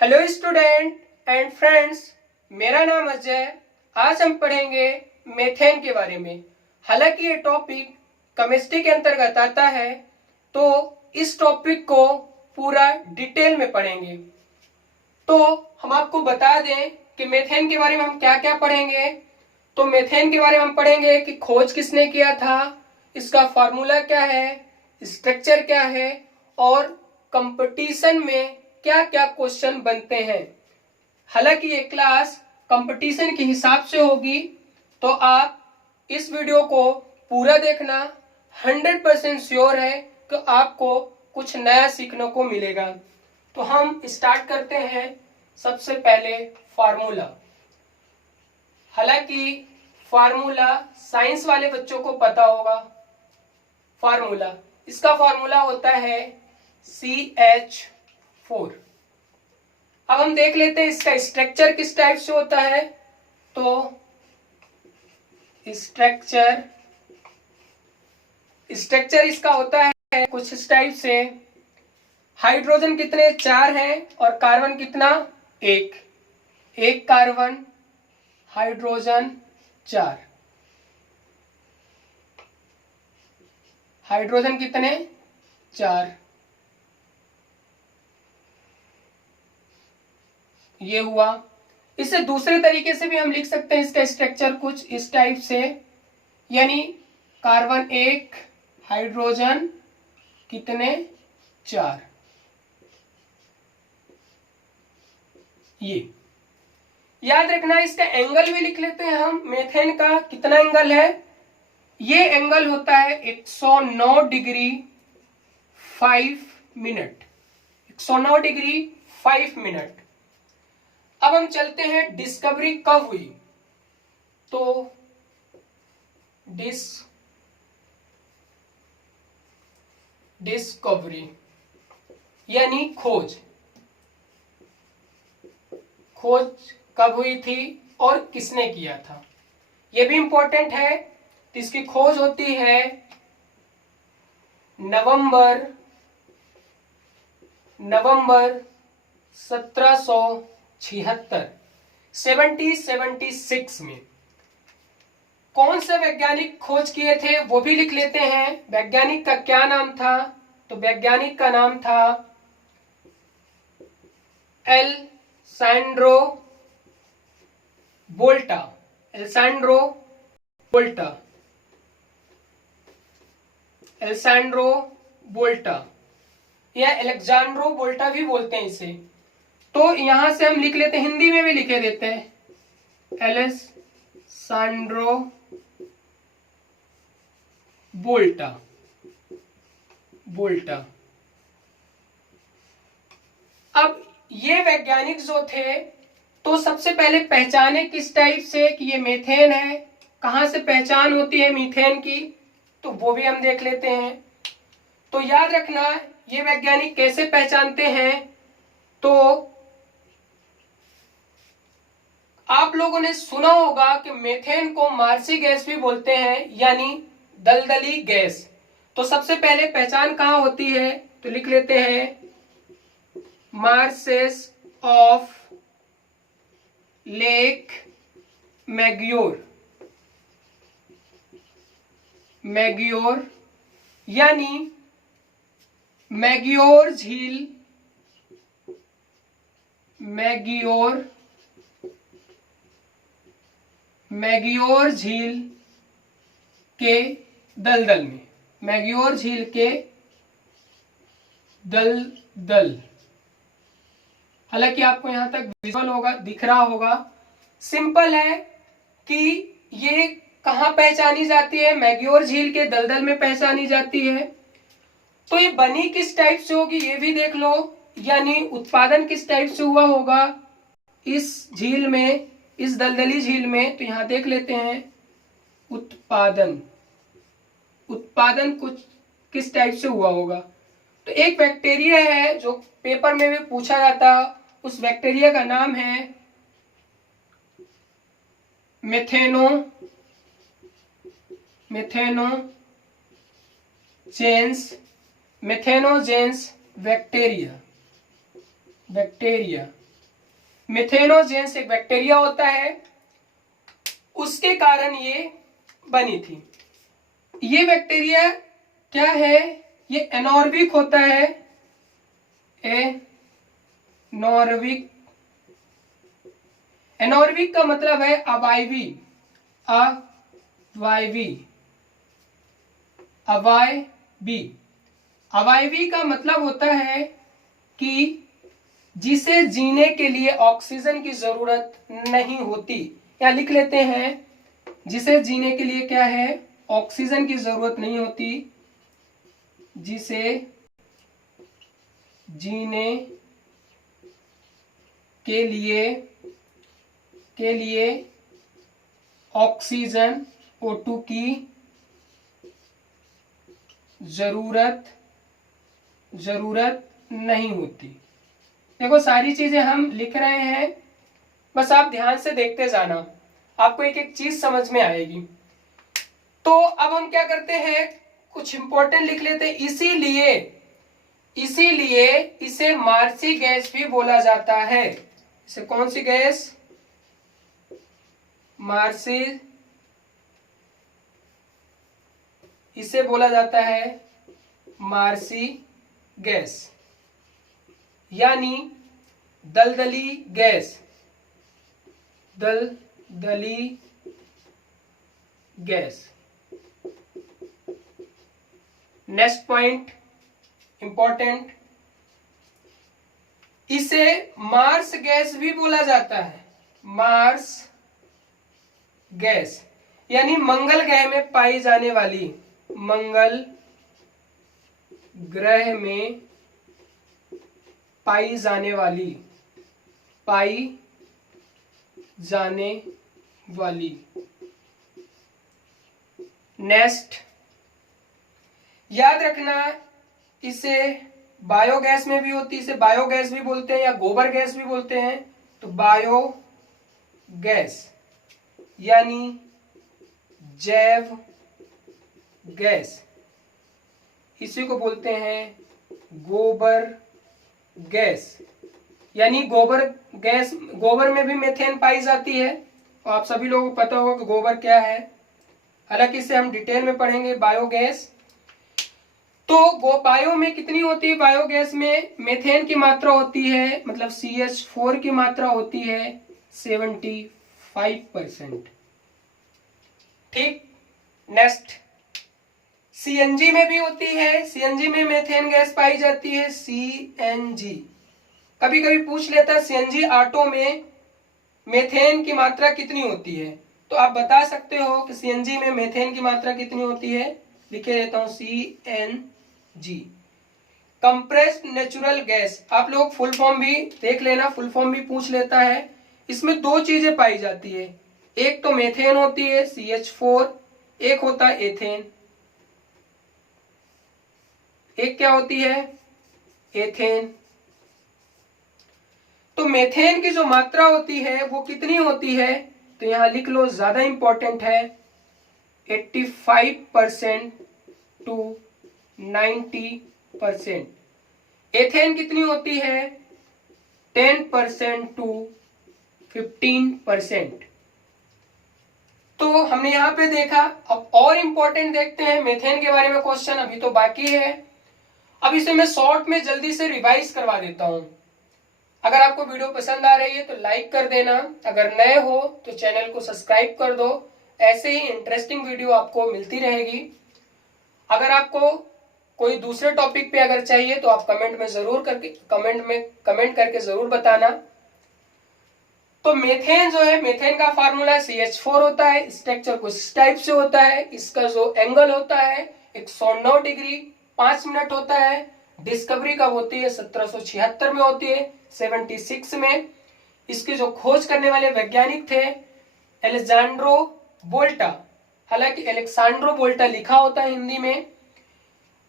Hello student and friends, मेरा नाम अजय। आज हम पढ़ेंगे मेथेन के बारे में। हालांकि ये टॉपिक केमिस्ट्री के अंतर्गत आता है, तो इस टॉपिक को पूरा डिटेल में पढ़ेंगे। तो हम आपको बता दें कि मेथेन के बारे में हम क्या क्या पढ़ेंगे। तो मेथेन के बारे में हम पढ़ेंगे कि खोज किसने किया था, इसका फॉर्मूला क्या है, स्ट्रक्चर क्या है और कंपटीशन में क्या क्या क्वेश्चन बनते हैं। हालांकि ये क्लास कंपटीशन के हिसाब से होगी, तो आप इस वीडियो को पूरा देखना। 100% श्योर है कि आपको कुछ नया सीखने को मिलेगा। तो हम स्टार्ट करते हैं। सबसे पहले फार्मूला। हालांकि फार्मूला साइंस वाले बच्चों को पता होगा। फार्मूला, इसका फार्मूला होता है CH4। अब हम देख लेते हैं इसका स्ट्रक्चर किस टाइप से होता है। तो स्ट्रक्चर इसका होता है कुछ इस टाइप से। हाइड्रोजन कितने, 4 हैं और कार्बन कितना, 1 कार्बन, हाइड्रोजन 4। हाइड्रोजन कितने, 4। ये हुआ। इसे दूसरे तरीके से भी हम लिख सकते हैं इसका स्ट्रक्चर कुछ इस टाइप से, यानी कार्बन 1, हाइड्रोजन कितने, 4। ये याद रखना। इसका एंगल भी लिख लेते हैं हम। मेथेन का कितना एंगल है, ये एंगल होता है 109 डिग्री 5 मिनट। 109 degree 5 minute. अब हम चलते हैं डिस्कवरी कब हुई। तो डिस्कवरी यानी खोज कब हुई थी और किसने किया था, यह भी इंपॉर्टेंट है। तो इसकी खोज होती है नवंबर 1776 में। कौन से वैज्ञानिक खोज किए थे वो भी लिख लेते हैं। वैज्ञानिक का क्या नाम था, तो वैज्ञानिक का नाम था एल्सांड्रो बोल्टा या एलेक्जेंड्रो बोल्टा भी बोलते हैं इसे। तो यहां से हम लिख लेते हैं, हिंदी में भी लिखे देते हैं, एलेक्जेंड्रो बोल्टा। अब ये वैज्ञानिक जो थे, तो सबसे पहले पहचाने किस टाइप से कि ये मीथेन है, कहां से पहचान होती है मीथेन की, तो वो भी हम देख लेते हैं। तो याद रखना, ये वैज्ञानिक कैसे पहचानते हैं। तो आप लोगों ने सुना होगा कि मीथेन को मार्सी गैस भी बोलते हैं, यानी दलदली गैस। तो सबसे पहले पहचान कहां होती है, तो लिख लेते हैं मार्सेस ऑफ लेक मैग्योर यानी मैग्योर झील के दलदल में। मैग्योर झील के दलदल। हालांकि आपको यहां तक विजुअल होगा, दिख रहा होगा। सिंपल है कि ये कहां पहचानी जाती है, मैग्योर झील के दलदल में पहचानी जाती है। तो ये बनी किस टाइप से होगी ये भी देख लो, यानी उत्पादन किस टाइप से हुआ होगा इस झील में, इस दलदली झील में। तो यहां देख लेते हैं उत्पादन कुछ किस टाइप से हुआ होगा। तो एक बैक्टीरिया है जो पेपर में भी पूछा जाता, उस बैक्टीरिया का नाम है मेथेनोजेंस बैक्टीरिया। मेथेनोजेंस एक बैक्टीरिया होता है, उसके कारण ये बनी थी। ये बैक्टीरिया क्या है, ये एनॉर्बिक होता है, एनॉर्बिक। एनॉर्बिक का मतलब है अवायवी, अवायवी, अवायवी। अवायवी का मतलब होता है कि जिसे जीने के लिए ऑक्सीजन की जरूरत नहीं होती। या लिख लेते हैं, जिसे जीने के लिए क्या है, ऑक्सीजन की जरूरत नहीं होती, जिसे जीने के लिए ऑक्सीजन O2 की जरूरत नहीं होती। देखो सारी चीजें हम लिख रहे हैं, बस आप ध्यान से देखते जाना, आपको एक एक चीज समझ में आएगी। तो अब हम क्या करते हैं, कुछ इंपॉर्टेंट लिख लेते हैं। इसीलिए इसे मार्सी गैस भी बोला जाता है। इसे कौन सी गैस, मार्सी, इसे बोला जाता है मार्सी गैस, यानी दलदली गैस, दलदली गैस। नेक्स्ट पॉइंट इंपॉर्टेंट, इसे मार्स गैस भी बोला जाता है, मार्स गैस, यानी मंगल ग्रह में पाई जाने वाली, मंगल ग्रह में पाई जाने वाली। नेक्स्ट याद रखना, इसे बायोगैस में भी होती है, इसे बायोगैस भी बोलते हैं या गोबर गैस भी बोलते हैं। तो बायोगैस यानी जैव गैस, इसी को बोलते हैं गोबर गैस, यानी गोबर गैस, गोबर में भी मीथेन पाई जाती है। और आप सभी लोगों को पता होगा कि गोबर क्या है, हालांकि इसे हम डिटेल में पढ़ेंगे। बायोगैस, तो बायो में कितनी होती है, बायोगैस में मीथेन की मात्रा होती है, मतलब CH4 की मात्रा होती है 75%। ठीक। नेक्स्ट CNG में भी होती है, CNG में मीथेन गैस पाई जाती है, CNG। कभी कभी पूछ लेता है CNG ऑटो में मीथेन की मात्रा कितनी होती है, तो आप बता सकते हो कि CNG में मीथेन की मात्रा कितनी होती है। लिखे देता हूं CNG, कंप्रेस्ड नेचुरल गैस। आप लोग फुल फॉर्म भी देख लेना, फुल फॉर्म भी पूछ लेता है। इसमें दो चीजें पाई जाती है, एक तो मीथेन होती है CH4, एक होता है एथेन। एक क्या होती है, एथेन। तो मीथेन की जो मात्रा होती है वो कितनी होती है, तो यहां लिख लो, ज्यादा इंपॉर्टेंट है, 85% टू 90%। एथेन कितनी होती है, 10% टू 15%। तो हमने यहां पे देखा। अब और इंपॉर्टेंट देखते हैं मीथेन के बारे में क्वेश्चन, अभी तो बाकी है। अब इसे मैं शॉर्ट में जल्दी से रिवाइज करवा देता हूं। अगर आपको वीडियो पसंद आ रही है तो लाइक कर देना, अगर नए हो तो चैनल को सब्सक्राइब कर दो, ऐसे ही इंटरेस्टिंग वीडियो आपको मिलती रहेगी। अगर आपको कोई दूसरे टॉपिक पे अगर चाहिए तो आप कमेंट करके जरूर बताना। तो मीथेन जो है, मीथेन का फार्मूला CH4 होता है, स्ट्रक्चर कुछ इस टाइप से होता है। इसका जो एंगल होता है 109 डिग्री 5 मिनट होता है। डिस्कवरी कब होती है, 1776 में होती है, 76 में। इसकी जो खोज करने वाले वैज्ञानिक थे एलेक्जेंड्रो वोल्टा, हालांकि एलेक्सेंड्रो वोल्टा लिखा होता है हिंदी में।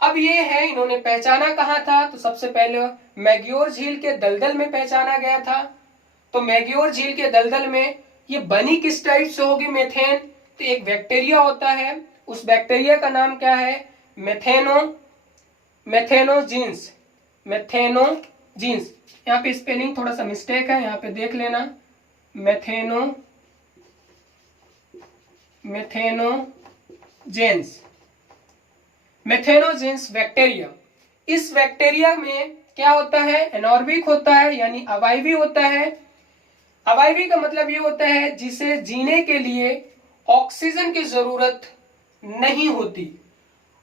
अब ये है, इन्होंने पहचाना कहां था, तो सबसे पहले मैग्योर झील के दलदल में पहचाना गया था। तो मैग्योर झील के दलदल में ये बनी किस टाइप से होगी मीथेन, तो एक बैक्टीरिया होता है, उस बैक्टीरिया का नाम क्या है, मेथेनोजीन्स, जीन्स, यहाँ पे स्पेलिंग थोड़ा सा मिस्टेक है, यहाँ पे देख लेना। Methanogens, methanogens bacteria. इस बैक्टीरिया में क्या होता है, एनॉर्बिक होता है यानी अवायवी होता है। अवायवी का मतलब ये होता है जिसे जीने के लिए ऑक्सीजन की जरूरत नहीं होती।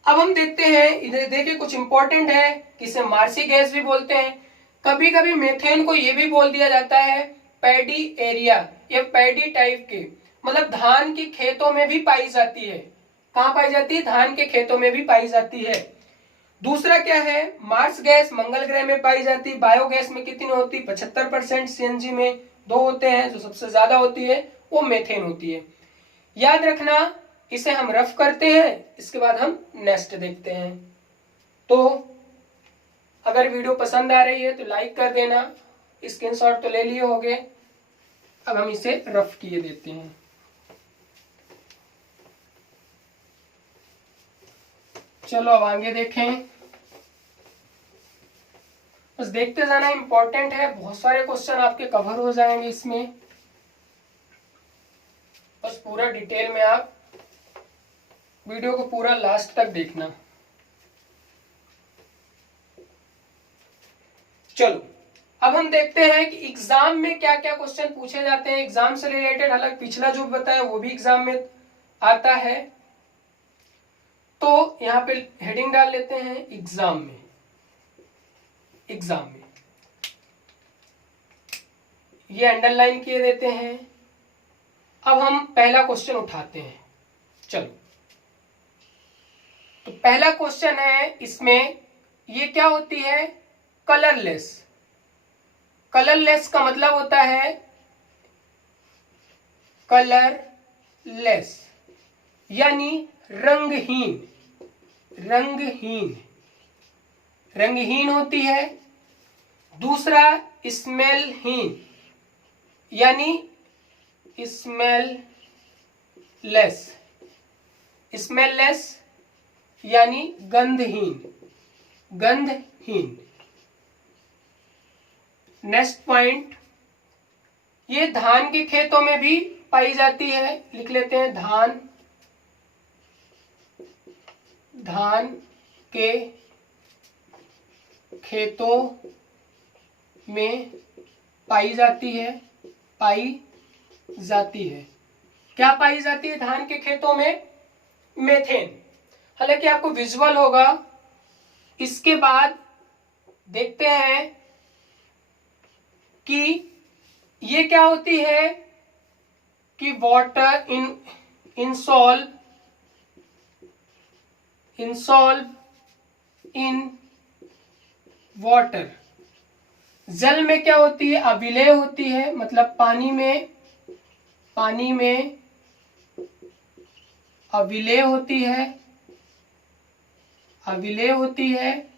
अब हम देखते हैं, इधर देखिए कुछ इंपॉर्टेंट है, किसे मार्सी गैस भी बोलते हैं। कभी कभी मेथेन को ये भी बोल दिया जाता है पैडी एरिया या पैडी टाइप के, मतलब धान के खेतों में भी पाई जाती है। कहाँ पाई जाती है, धान के खेतों में भी पाई जाती है। दूसरा क्या है, मार्स गैस मंगल ग्रह में पाई जाती है। बायोगैस में कितनी होती, 75%। सीएनजी में 2 होते हैं, जो सबसे ज्यादा होती है वो मेथेन होती है। याद रखना, इसे हम रफ करते हैं, इसके बाद हम नेक्स्ट देखते हैं। तो अगर वीडियो पसंद आ रही है तो लाइक कर देना, स्क्रीनशॉट तो ले लिए होंगे। अब हम इसे रफ किए देते हैं। चलो अब आगे देखें, बस देखते जाना, इंपॉर्टेंट है, बहुत सारे क्वेश्चन आपके कवर हो जाएंगे इसमें। बस पूरा डिटेल में आप वीडियो को पूरा लास्ट तक देखना। चलो अब हम देखते हैं कि एग्जाम में क्या क्या क्वेश्चन पूछे जाते हैं एग्जाम से रिलेटेड। हालांकि पिछला जो बताया वो भी एग्जाम में आता है, तो यहां पे हेडिंग डाल लेते हैं एग्जाम में। एग्जाम में ये अंडरलाइन किए देते हैं। अब हम पहला क्वेश्चन उठाते हैं। चलो, तो पहला क्वेश्चन है इसमें, ये क्या होती है, कलरलेस। कलरलेस का मतलब होता है कलरलेस यानी रंगहीन। रंगहीन, रंगहीन होती है। दूसरा स्मेलहीन यानी स्मेललेस। स्मेललेस यानी गंधहीन। गंधहीन। नेक्स्ट पॉइंट, ये धान के खेतों में भी पाई जाती है, लिख लेते हैं धान। धान के खेतों में पाई जाती है। पाई जाती है, क्या पाई जाती है धान के खेतों में, मेथेन। हालांकि आपको विजुअल होगा। इसके बाद देखते हैं कि ये क्या होती है कि वाटर इंसॉल्व इन वाटर। जल में क्या होती है, अविलेय होती है, मतलब पानी में अविलेय होती है। अविलेय होती है।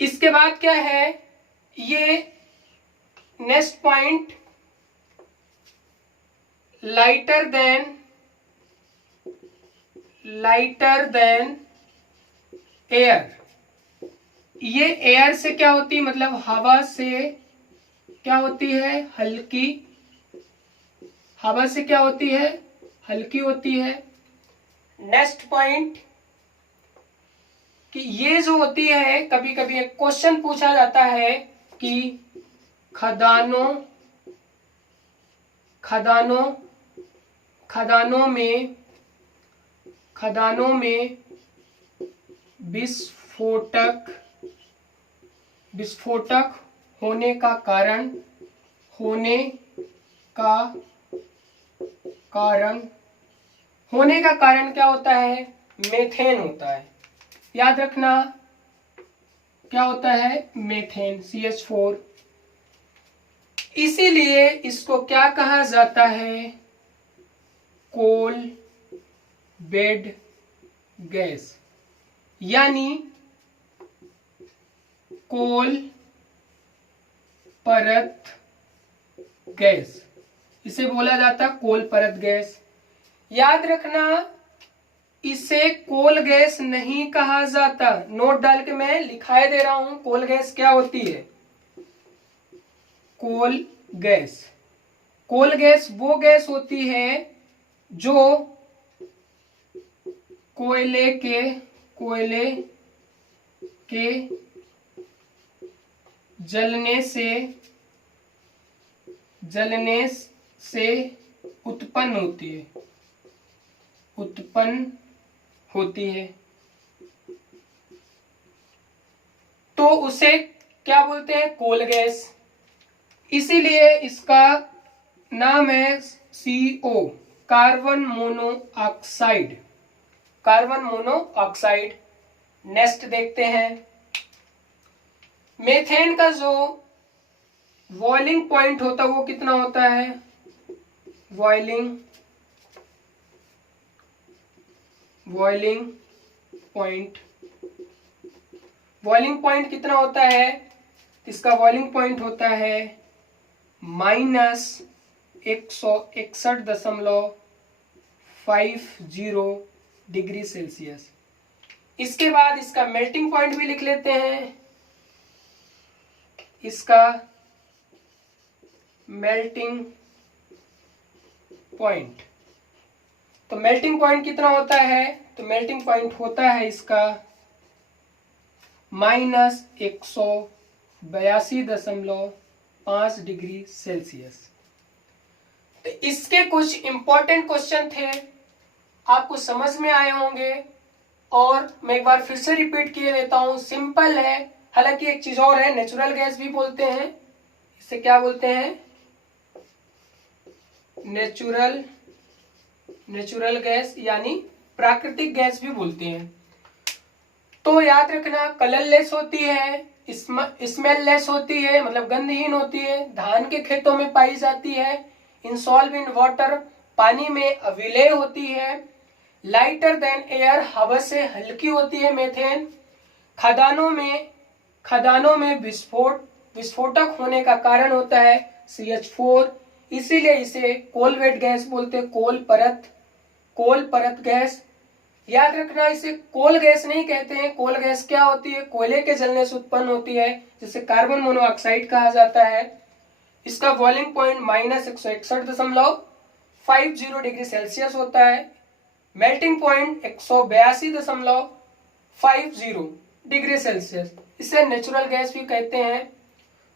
इसके बाद क्या है, ये next point, lighter than air. ये एयर से क्या होती है, मतलब हवा से क्या होती है, हल्की। हवा से क्या होती है, हल्की होती है। नेक्स्ट पॉइंट कि ये जो होती है, कभी कभी एक क्वेश्चन पूछा जाता है कि खदानों में विस्फोटक होने का कारण क्या होता है, मेथेन होता है। याद रखना, क्या होता है, मेथेन, CH4। इसीलिए इसको क्या कहा जाता है, कोल बेड गैस, यानी कोल परत गैस। इसे बोला जाता है कोल परत गैस। याद रखना, इसे कोल गैस नहीं कहा जाता। नोट डाल के मैं लिखाई दे रहा हूं, कोल गैस क्या होती है। कोल गैस, कोल गैस वो गैस होती है जो कोयले के जलने से उत्पन्न होती है। तो उसे क्या बोलते हैं, कोल गैस। इसीलिए इसका नाम है CO, carbon monoxide. Carbon monoxide. Next देखते हैं, मेथेन का जो बॉइलिंग पॉइंट होता है वो कितना होता है। बॉइलिंग पॉइंट कितना होता है। इसका बॉइलिंग पॉइंट होता है -161.50 डिग्री सेल्सियस। इसके बाद इसका मेल्टिंग पॉइंट भी लिख लेते हैं। इसका मेल्टिंग पॉइंट, तो मेल्टिंग पॉइंट कितना होता है, तो मेल्टिंग पॉइंट होता है इसका -182.5 डिग्री सेल्सियस। तो इसके कुछ इंपॉर्टेंट क्वेश्चन थे, आपको समझ में आए होंगे, और मैं एक बार फिर से रिपीट किए देता हूं। सिंपल है, हालांकि एक चीज और है, नेचुरल गैस भी बोलते हैं। इसे क्या बोलते हैं, नेचुरल गैस यानी प्राकृतिक गैस भी बोलते हैं। तो याद रखना, कलरलेस होती है, स्मेललेस होती है, मतलब गंधहीन होती है, धान के खेतों में पाई जाती है, इंसॉल्व इन वाटर, पानी में अविलेय होती है, लाइटर देन एयर, हवा से हल्की होती है मेथेन, खदानों में विस्फोटक होने का कारण होता है CH4, इसीलिए इसे कोल वेट गैस बोलते हैं, कोल परत गैस। याद रखना, इसे कोल गैस नहीं कहते हैं। कोल गैस क्या होती है, कोयले के जलने से उत्पन्न होती है, जिसे कार्बन मोनोऑक्साइड कहा जाता है। इसका बॉइलिंग पॉइंट -161.50 डिग्री सेल्सियस होता है। Melting point 182.50 degree Celsius. इसे नेचुरल गैस भी कहते हैं।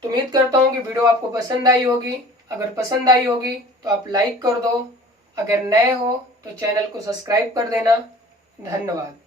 तो उम्मीद करता हूं कि वीडियो आपको पसंद आई होगी। अगर पसंद आई होगी तो आप लाइक कर दो, अगर नए हो तो चैनल को सब्सक्राइब कर देना। धन्यवाद।